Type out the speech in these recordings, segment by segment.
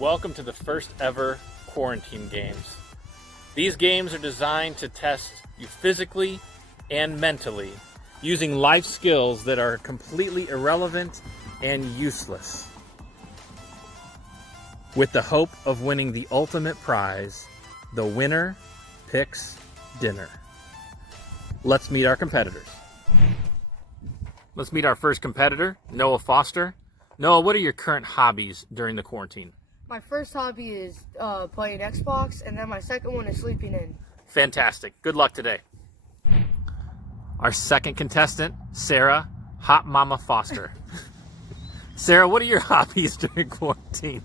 Welcome to the first ever quarantine games. These games are designed to test you physically and mentally using life skills that are completely irrelevant and useless, with the hope of winning the ultimate prize. The winner picks dinner. Let's meet our competitors. Let's meet our first competitor, Noah Foster. Noah, what are your current hobbies during the quarantine? My first hobby is playing Xbox, and then my second one is sleeping in. Fantastic. Good luck today. Our second contestant, Sarah, Hot Mama Foster. Sarah, what are your hobbies during quarantine?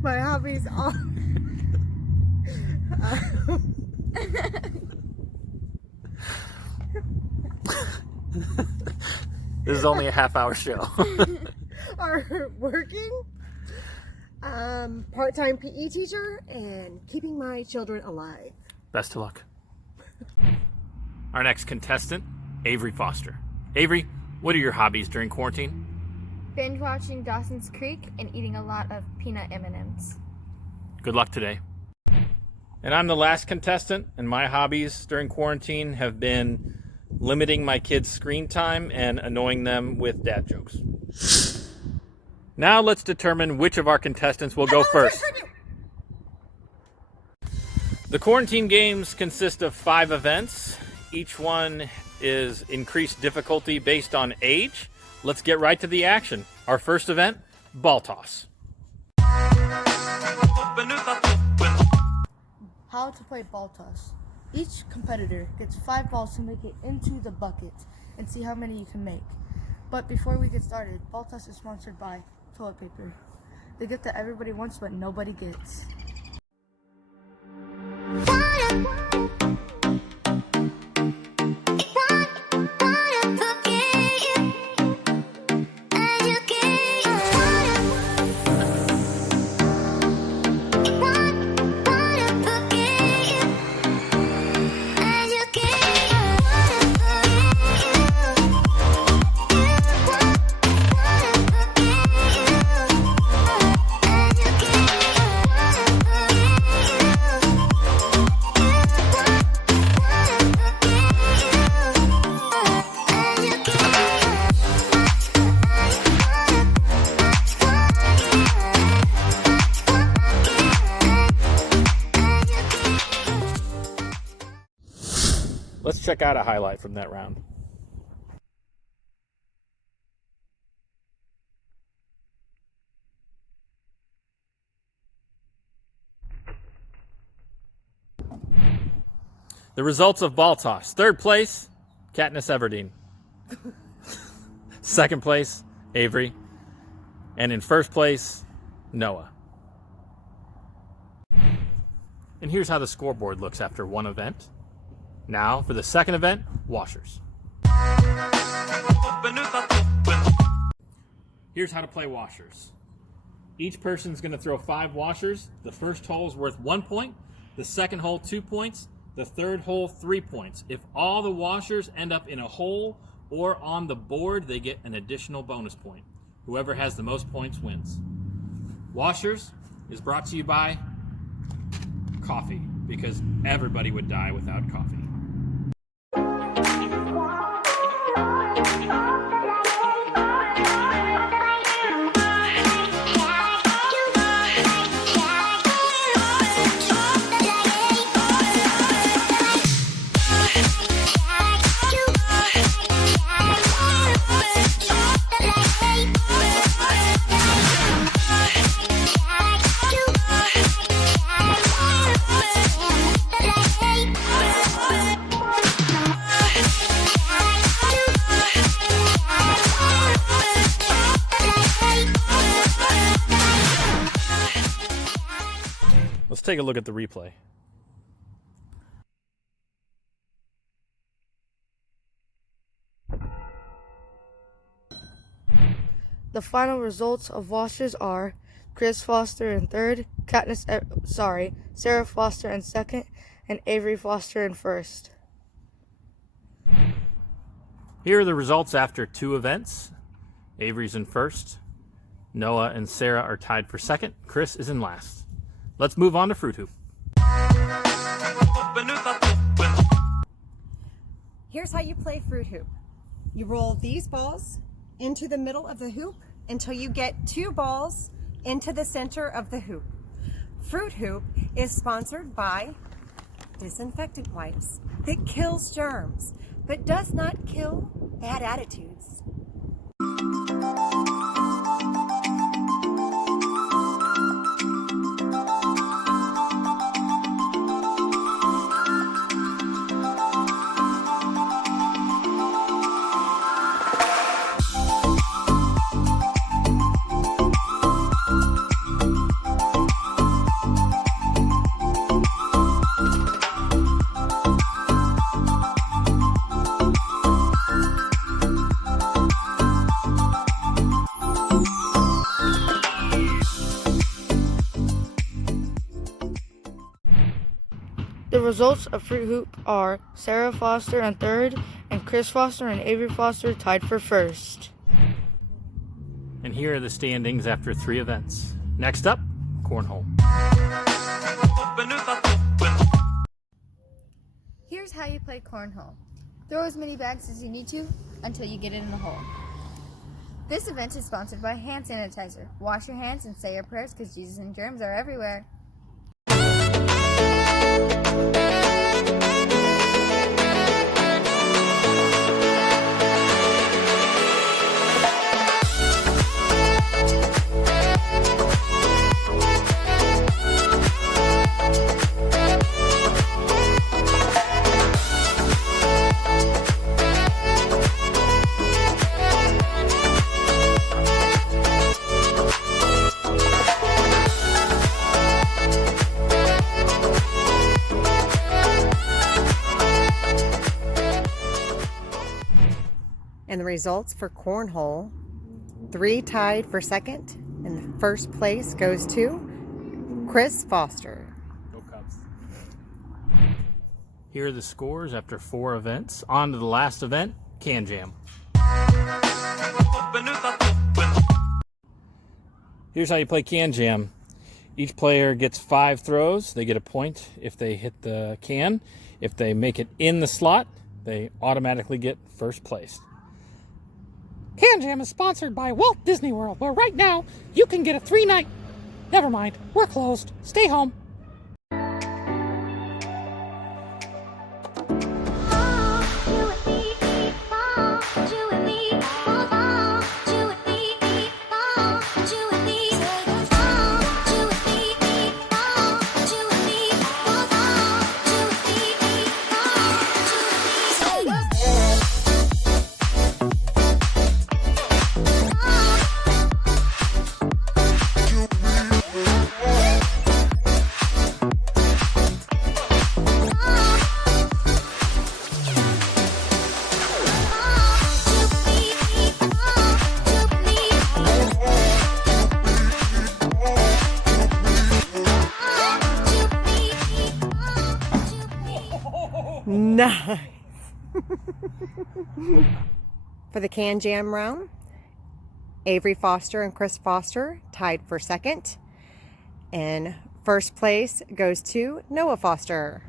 My hobbies are... This is only a half-hour show. are working, part-time PE teacher, and keeping my children alive. Best of luck. Our next contestant, Avery Foster. Avery, what are your hobbies during quarantine? Binge watching Dawson's Creek and eating a lot of peanut M&Ms. Good luck today. And I'm the last contestant, and my hobbies during quarantine have been limiting my kids' screen time and annoying them with dad jokes. Now let's determine which of our contestants will go first. The quarantine games consist of 5 events. Each one is increased difficulty based on age. Let's get right to the action. Our first event, ball toss. How to play ball toss. Each competitor gets 5 balls to make it into the bucket and see how many you can make. But before we get started, ball toss is sponsored by toilet paper. The gift that everybody wants but nobody gets. Let's check out a highlight from that round. The results of ball toss. Third place, Katniss Everdeen. Second place, Avery. And in first place, Noah. And here's how the scoreboard looks after one event. Now, for the second event, washers. Here's how to play washers. Each person's going to throw 5 washers. The first hole is worth 1 point. The second hole, 2 points. The third hole, 3 points. If all the washers end up in a hole or on the board, they get an additional bonus point. Whoever has the most points wins. Washers is brought to you by coffee, because everybody would die without coffee. Let's take a look at the replay. The final results of washers are Chris Foster in third, Sarah Foster in second, and Avery Foster in first. Here are the results after 2 events. Avery's in first. Noah and Sarah are tied for second. Chris is in last. Let's move on to Fruit Hoop. Here's how you play Fruit Hoop. You roll these balls into the middle of the hoop until you get 2 balls into the center of the hoop. Fruit Hoop is sponsored by disinfectant wipes that kills germs, but does not kill bad attitudes. The results of Fruit Hoop are Sarah Foster in third and Chris Foster and Avery Foster tied for first. And here are the standings after 3 events. Next up, Cornhole. Here's how you play cornhole. Throw as many bags as you need to until you get it in the hole. This event is sponsored by hand sanitizer. Wash your hands and say your prayers because Jesus and germs are everywhere. And the results for Cornhole, 3 tied for second, and the first place goes to Chris Foster. Go Cubs. Here are the scores after 4 events. On to the last event, Can Jam. Here's how you play Can Jam. Each player gets 5 throws. They get a point if they hit the can. If they make it in the slot, they automatically get first place. Can Jam is sponsored by Walt Disney World, where right now you can get a 3-night... Never mind, we're closed. Stay home. Nice. For the Can Jam round, Avery Foster and Chris Foster tied for second. And first place goes to Noah Foster.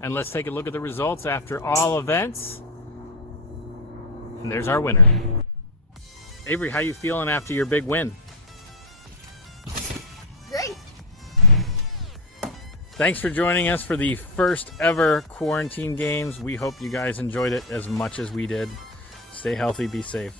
And let's take a look at the results after all events. And there's our winner. Avery, how you feeling after your big win? Great! Thanks for joining us for the first ever quarantine games. We hope you guys enjoyed it as much as we did. Stay healthy, be safe.